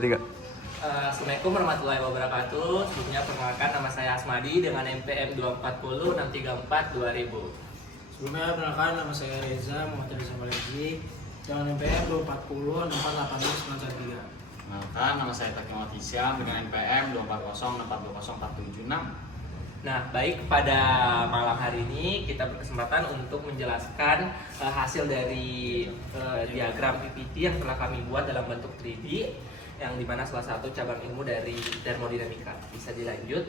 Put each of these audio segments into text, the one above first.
Tiga. Assalamualaikum warahmatullahi wabarakatuh. Sebelumnya perkenalkan, nama saya Asmadi dengan NPM 240 634 2000. Sebelumnya perkenalkan, nama saya Reza Muhammad Reza Malegi dengan NPM 240 648 Kenalkan, nama saya Taki Muhammad Hisyam dengan NPM 240 6420476. Nah, baik, pada malam hari ini kita berkesempatan untuk menjelaskan hasil dari diagram PPT yang telah kami buat dalam bentuk 3D, yang dimana salah satu cabang ilmu dari termodinamika. Bisa dilanjut.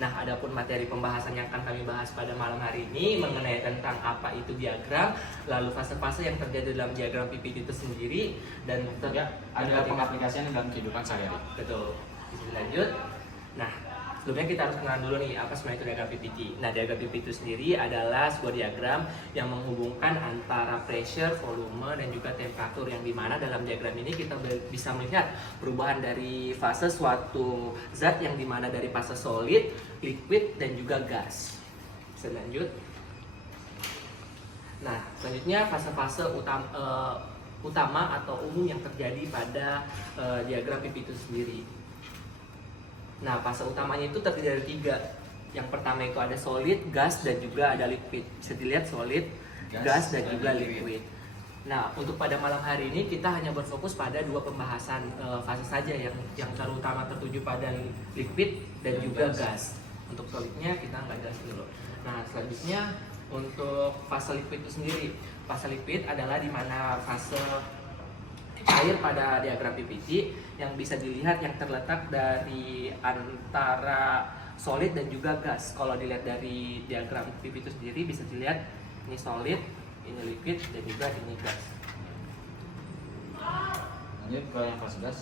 Nah, adapun materi pembahasan yang akan kami bahas pada malam hari ini mengenai tentang apa itu diagram, lalu fase-fase yang terjadi dalam diagram PPT itu sendiri, dan Ada pengaplikasian dalam kehidupan sehari-hari. Betul. Bisa dilanjut. Nah, sebelumnya kita harus kenal dulu nih apa sebenarnya itu diagram PPT. Nah, diagram PPT itu sendiri adalah sebuah diagram yang menghubungkan antara pressure, volume, dan juga temperatur, yang dimana dalam diagram ini kita bisa melihat perubahan dari fase suatu zat, yang dimana dari fase solid, liquid, dan juga gas. Bisa lanjut. Nah, selanjutnya fase-fase utama atau umum yang terjadi pada diagram PPT itu sendiri. Nah, fase utamanya itu terdiri dari 3. Yang pertama itu ada solid, gas, dan juga ada liquid. Bisa dilihat solid, gas, dan juga liquid. Nah, untuk pada malam hari ini kita hanya berfokus pada 2 pembahasan fase saja, yang terutama tertuju pada liquid dan juga gas. Untuk solidnya kita nggak jelasin dulu. Nah, selanjutnya untuk fase liquid itu sendiri. Fase liquid adalah di mana fase air pada diagram PPT yang bisa dilihat yang terletak dari antara solid dan juga gas. Kalau dilihat dari diagram PPT itu sendiri bisa dilihat ini solid, ini liquid, dan juga ini gas. Lanjut ke yang fase gas.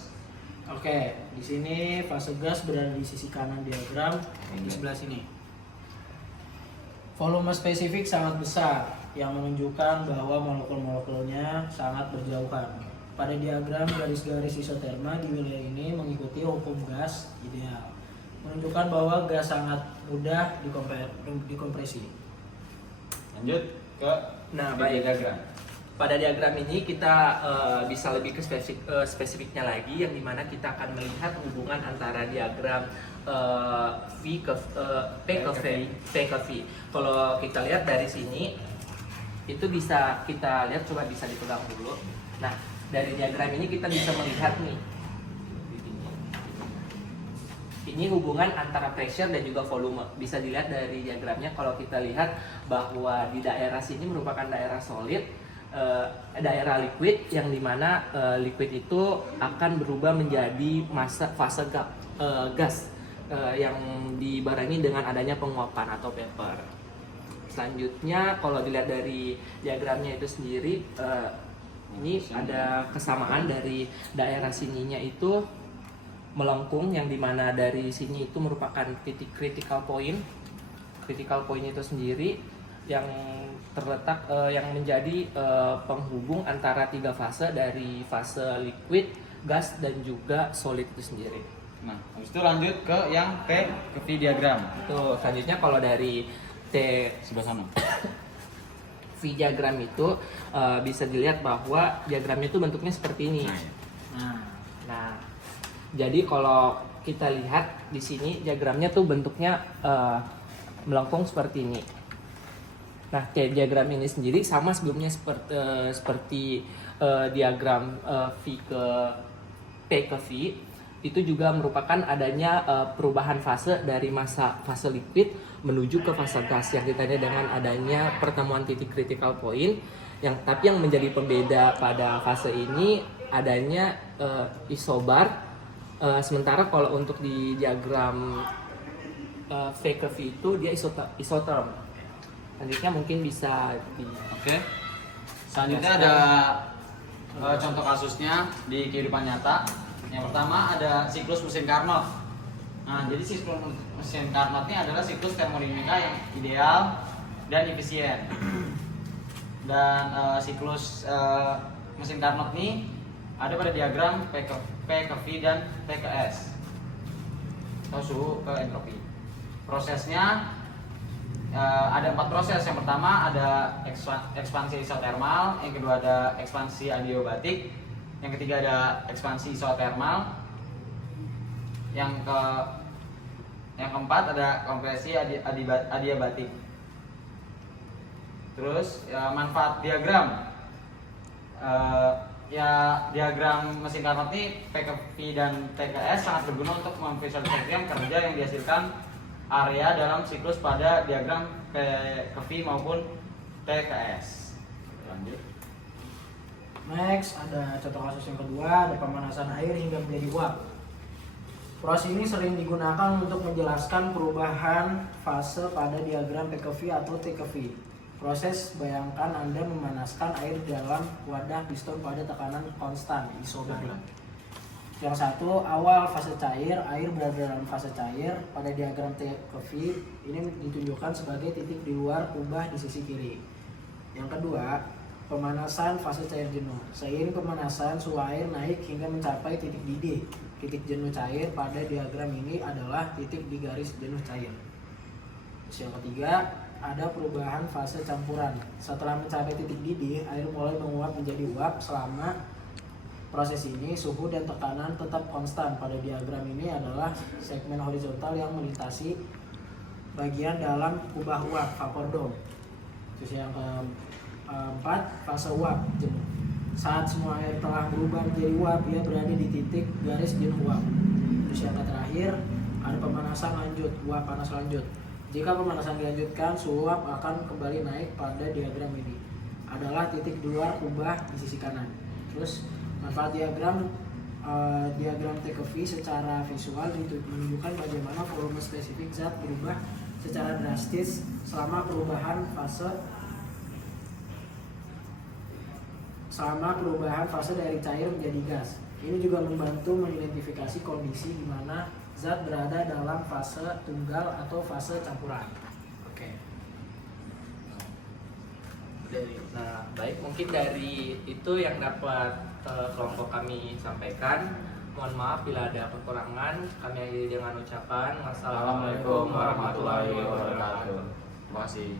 Oke, di sini fase gas berada di sisi kanan diagram di sebelah sini. Volume spesifik sangat besar yang menunjukkan bahwa molekul-molekulnya sangat berjauhan. Pada diagram garis-garis isoterma di wilayah ini mengikuti hukum gas ideal, menunjukkan bahwa gas sangat mudah dikompresi. Lanjut ke Baik. diagram. Pada diagram ini kita bisa lebih ke spesifiknya lagi, yang dimana kita akan melihat hubungan antara diagram V ke P ke V. Kalau kita lihat dari sini, itu bisa kita lihat, coba bisa dipegang dulu. Nah, dari diagram ini kita bisa melihat nih, ini hubungan antara pressure dan juga volume. Bisa dilihat dari diagramnya, kalau kita lihat bahwa di daerah sini merupakan daerah solid, daerah liquid, yang dimana liquid itu akan berubah menjadi fase gas yang dibarengi dengan adanya penguapan atau vapor. Selanjutnya kalau dilihat dari diagramnya itu sendiri, ini ada kesamaan dari daerah sininya itu melengkung, yang dimana dari sini itu merupakan titik critical point. Critical point itu sendiri yang terletak yang menjadi penghubung antara 3 fase, dari fase liquid, gas, dan juga solid itu sendiri. Nah, habis itu lanjut ke yang P ke V diagram. Itu selanjutnya kalau dari T Sebelah sana. V diagram itu bisa dilihat bahwa diagramnya itu bentuknya seperti ini. Nah, jadi kalau kita lihat di sini diagramnya tuh bentuknya melengkung seperti ini. Nah, diagram ini sendiri sama sebelumnya seperti diagram V ke P ke V. Itu juga merupakan adanya perubahan fase dari fase liquid menuju ke fase gas, yang ditandai dengan adanya pertemuan titik critical point. Tapi yang menjadi pembeda pada fase ini adanya isobar. Sementara kalau untuk di diagram V ke V itu dia isotherm. Selanjutnya mungkin bisa Oke. Selanjutnya ada contoh kasusnya di kehidupan nyata. Yang pertama ada siklus mesin Carnot. Nah, jadi siklus mesin Carnot ini adalah siklus termodinamika yang ideal dan efisien. Dan siklus mesin Carnot ini ada pada diagram P ke V dan T ke S, atau suhu ke entropi. Prosesnya ada 4 proses. Yang pertama ada ekspansi isotermal, yang kedua ada ekspansi adiabatik, yang ketiga ada ekspansi isotermal, Yang keempat ada kompresi adiabatik. Terus ya, manfaat diagram. Ya diagram mesin Carnot ini PKV dan TKS sangat berguna untuk memvisualisasikan kerja yang dihasilkan area dalam siklus pada diagram PKV maupun TKS. Lanjut. Next, ada contoh kasus yang kedua, ada pemanasan air hingga menjadi uap. Proses ini sering digunakan untuk menjelaskan perubahan fase pada diagram PKV atau TKV. Proses, bayangkan Anda memanaskan air dalam wadah piston pada tekanan konstan isobar. Yang satu, awal fase cair, air berada dalam fase cair. Pada diagram TKV ini ditunjukkan sebagai titik di luar kubah di sisi kiri. Yang kedua, pemanasan fase cair jenuh. Seiring pemanasan, suhu air naik hingga mencapai titik didih. Titik jenuh cair pada diagram ini adalah titik di garis jenuh cair. Terus yang ketiga, ada perubahan fase campuran. Setelah mencapai titik didih, air mulai menguap menjadi uap. Selama proses ini, suhu dan tekanan tetap konstan. Pada diagram ini adalah segmen horizontal yang melintasi bagian dalam kubah uap, vapor dome. Terus yang keempat, fase uap jenuh. Saat semua air telah berubah menjadi uap, ia berada di titik garis jenuh uap. Terus yang terakhir, ada pemanasan lanjut, uap panas lanjut. Jika pemanasan dilanjutkan, suhu uap akan kembali naik. Pada diagram ini adalah titik di luar kubah di sisi kanan. Terus manfaat diagram TKV secara visual menunjukkan bagaimana volume spesifik zat berubah secara drastis selama perubahan fase dari cair menjadi gas. Ini juga membantu mengidentifikasi kondisi di mana zat berada dalam fase tunggal atau fase campuran. Oke. Nah, baik, mungkin dari itu yang dapat kelompok kami sampaikan. Mohon maaf bila ada kekurangan. Kami akhiri dengan ucapan wassalamualaikum warahmatullahi wabarakatuh. Terima kasih.